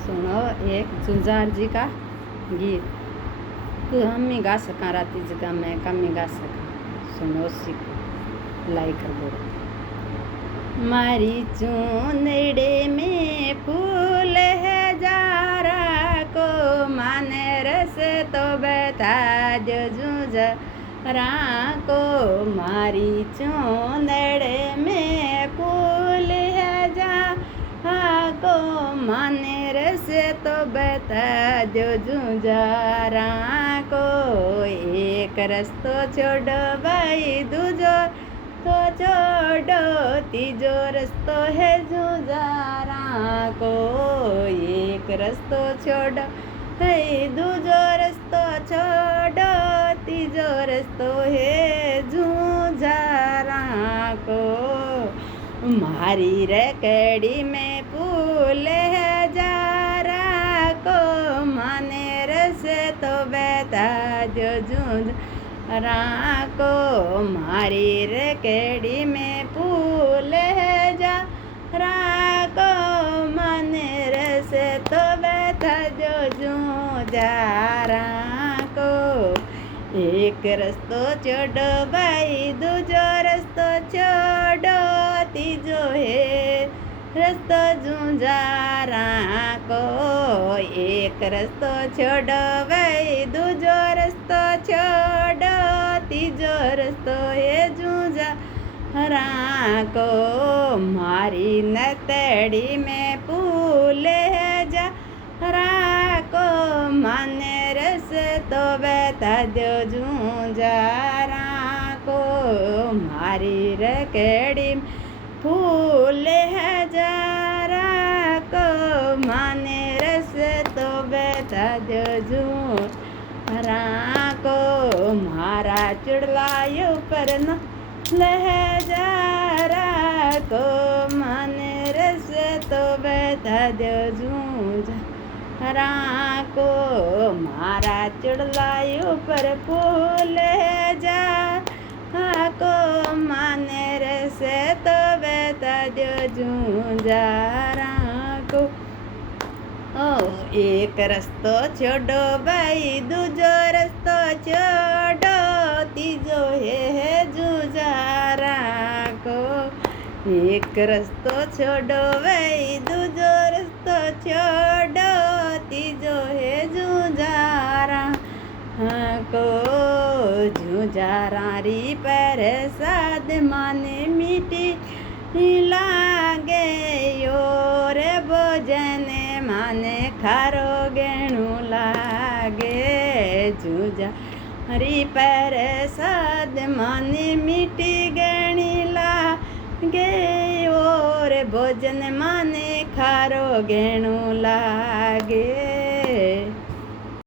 सुनो एक जुझार जी का गीत। हम ही गा सका राती जगह मैं कम ही गा सका। सुनो सीखो लाई कर बोलो। मारी चूंदड़े में फूल है जारा को माने रस तो बता दो जुझारा को। मारी चूंदड़े में फूल है जारा को माने रस तो बता दो जुझारा को। एक रस्तो छोड़ो भाई दूजो तो छोड़ो तीजो रस्तो है जुझारा को। एक रस्तो छोड़ो भाई दूजो रस्तो छोड़ो तीजो रस्तो है जुझारा को। मारी रकड़ी में फूल है जारा को माने रस तो बता दो जुझारा को। मारी रकड़ी में फूल है जारा को माने रस तो बता दो जुझारा को। एक रस्तो छोड़ो भाई दूजो रस्तो छोड़ो तीजो है रस्तो जुझारा को। एक रस्तो छोड़ो भाई दूजो रस्तो छोड़ो तीजो रस्तो है जुझारा को। मारी नतड़ी में फूल है जारा को माने रस तो बता दो जुझारा को। मारी रकड़ी में फूल है जारा को माने रस तो बता दो जुझारा को। मारा चुड़लायो पर न लहजारा को माने रस तो बता दो जुझारा को। मारा चुड़लायो पर फूल है जारा को माने रस तो बता दो जुझारा को। एक रस्तो छोड़ो भाई दूजो रस्तो छोड़ो तीजो है जुझारा को। एक रस्तो छोड़ो भाई दूजो रस्तो छोड़ो तीजो है जुझारा को। जुझारा री पर साद माने मीठी लागे योर भोजन माने खारो गेणु लागे। जुझारी पर साद माने मीठी गणी लागे और भोजन माने खारो गेणु लागे।